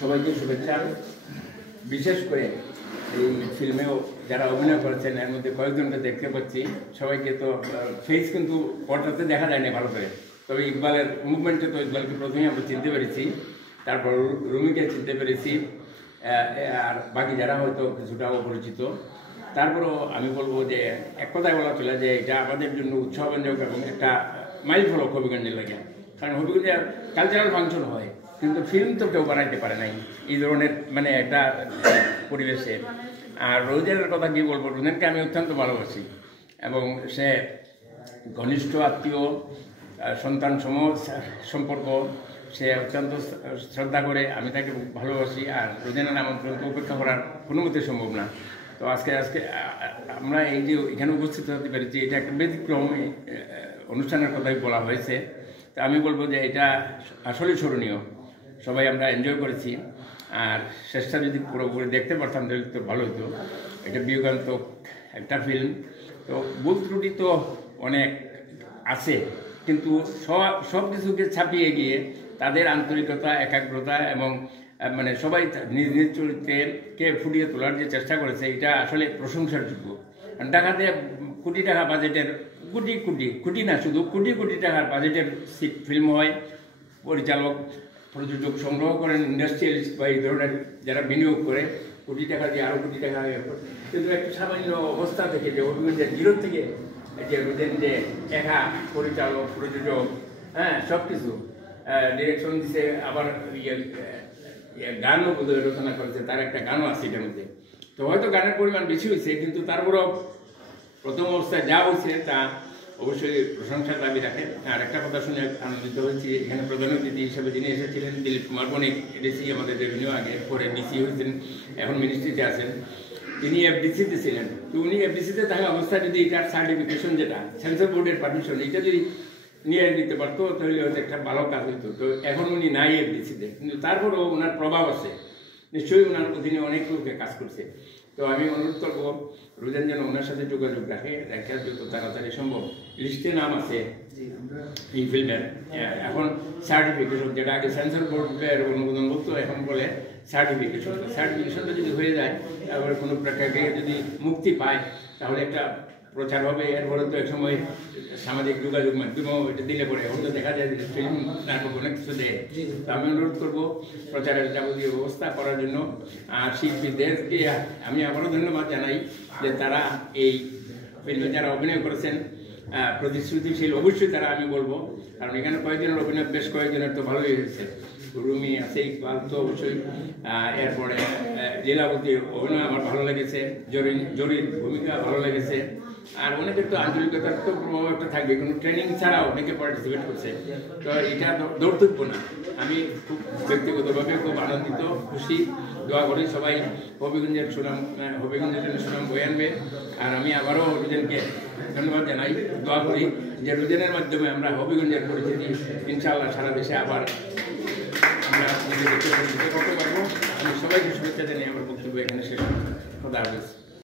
সবাইকে শুভেচ্ছা। বিশেষ করে এই ফিল্মেও যারা অভিনয় করেছেন এর মধ্যে কয়েকজনকে দেখতে পাচ্ছি। সবাইকে তো ফেস কিন্তু পর্দাতে দেখা যায় না ভালো করে, তবে ইকবালের মুভমেন্টে তো ইকবালকে প্রথমেই আমরা চিনতে পেরেছি, তারপর রুমিকে চিনতে পেরেছি, আর বাকি যারা হয়তো কিছুটা অপরিচিত। তারপরেও আমি বলবো যে এক কথায় বলা চলে যে এটা আমাদের জন্য উৎসবঞ্জক এবং একটা মাইল ফলক হবিগঞ্জের লাগে। কারণ হবিগঞ্জে কালচারাল ফাংশন হয়, কিন্তু ফিল্ম তো কেউ বানাইতে পারে নাই এই ধরনের মানে একটা পরিবেশে। আর রোজেনের কথা কী বলবো, রোজেনকে আমি অত্যন্ত ভালোবাসি এবং সে ঘনিষ্ঠ আত্মীয়, সন্তান সম্পর্ক সে অত্যন্ত শ্রদ্ধা করে, আমি তাকে ভালোবাসি। আর রোজেনের আমন্ত্রণকে উপেক্ষা করার কোনো মতে সম্ভব না। তো আজকে আমরা এই যে এখানে উপস্থিত হতে পেরেছি, এটা একটা ব্যতিক্রম অনুষ্ঠানের কথাই বলা হয়েছে। তো আমি বলবো যে এটা আসলে স্মরণীয়, সবাই আমরা এনজয় করেছি। আর শেষটা যদি পুরোপুরি দেখতে পারতাম তাহলে তো ভালো হতো। এটা বিয়োগান্তক একটা ফিল্ম, তো ভুল ত্রুটি তো অনেক আছে, কিন্তু সব কিছুকে ছাপিয়ে গিয়ে তাদের আন্তরিকতা, একাগ্রতা এবং মানে সবাই নিজ নিজ চরিত্রকে ফুটিয়ে তোলার যে চেষ্টা করেছে, এটা আসলে প্রশংসার যোগ্য। ঢাকাতে কোটি টাকা বাজেটের কোটি না, শুধু কোটি টাকার বাজেটের ফিল্ম হয়, পরিচালক প্রযোজক সংগ্রহ করেন, ইন্ডাস্ট্রিয়ালিস্ট বা এই ধরনের যারা বিনিয়োগ করে কোটি টাকা দিয়ে আরও কোটি টাকা, কিন্তু একটা সামান্য অবস্থা থেকে যে অভিজ্ঞতা জিরো থেকে যে রোজেন যে একা পরিচালক, প্রযোজক, হ্যাঁ সব কিছু ডিরেকশন দিছে, আবার গানও বোধহয় রচনা করেছে, তার একটা গানও আছে এটার মধ্যে। তো হয়তো গানের পরিমাণ বেশি হয়েছে, কিন্তু তারপরেও প্রথম অবস্থায় যা হয়েছে তা অবশ্যই প্রশংসার দাবি রাখে। আর একটা কথা শুনে আনন্দিত হয়েছি, এখানে প্রধান অতিথি হিসেবে যিনি এসেছিলেন দিলীপ কুমার বণিক, ডিসি আমাদের রেভিনিউ, আগে পরে ডিসি হয়েছেন, এখন মিনিস্ট্রিতে আছেন। তিনি এফডিসিতে ছিলেন। তো উনি এফডিসিতে থাকা অবস্থায় যদি এটার সার্টিফিকেশন, যেটা সেন্সর বোর্ডের পারমিশন, এটা যদি নিয়ে নিতে পারতো তাহলে হয়তো একটা ভালো কাজ হইতো। তো এখন উনি নাই এফডিসিতে, কিন্তু তারপরেও ওনার প্রভাব আছে, নিশ্চয়ই ওনার অধীনে অনেক লোকে কাজ করছে। তো আমি অনুরোধ করবো রোজেন যেন ওনার সাথে যোগাযোগ রাখে যত তাড়াতাড়ি সম্ভব। লিস্টে নাম আছে এই ফিল্মের। এখন সার্টিফিকেশন, যেটা আগে সেন্সর বোর্ডের অনুমোদন বলতো, এখন বলে সার্টিফিকেশনটা যদি হয়ে যায়, তারপরে কোনো প্রেক্ষাগৃহে যদি মুক্তি পায় তাহলে একটা প্রচার হবে। এরপরে তো এক সময় সামাজিক যোগাযোগ মাধ্যমেও এটা দিলে পরে হয়তো দেখা যায় যে ফিল্ম নাটক অনেক কিছু দেয়। তো আমি অনুরোধ করবো প্রচারের যাবতীয় ব্যবস্থা করার জন্য। আর শিল্পীদেরকে আমি আবারও ধন্যবাদ জানাই যে তারা এই ফিল্মে যারা অভিনয় করেছেন প্রতিশ্রুতিশীল, অবশ্যই তারা আমি বলবো, কারণ এখানে কয়েকজনের অভিনয় বেশ কয়েকজনের তো ভালোই হয়েছে। রুমি আছে, ইকবাল তো অবশ্যই, এরপরে লীলাবতী অভিনয় আমার ভালো লেগেছে, জরির ভূমিকা ভালো লেগেছে। আর অনেকের তো আঞ্চলিকতার তো প্রভাব একটা থাকবে, কোনো ট্রেনিং ছাড়াও অনেকে পার্টিসিপেট করছে। তো এটা দৌর্তব্য না। আমি খুব ব্যক্তিগতভাবে খুব আনন্দিত, খুশি। দোয়া করি সবাই হবিগঞ্জের জন্য সুনাম বয়ে আনবে। আর আমি আবারও রোজেনকে ধন্যবাদ জানাই। দোয়া করি যে রোজেনের মাধ্যমে আমরা হবিগঞ্জের পরিচিতি ইনশাআল্লাহ সারা দেশে আবার আমরা করতে পারবো। আমি সবাইকে শুভেচ্ছা জানিয়ে আমার বক্তব্য এখানে শেষ করতে। খোদা হাফেজ।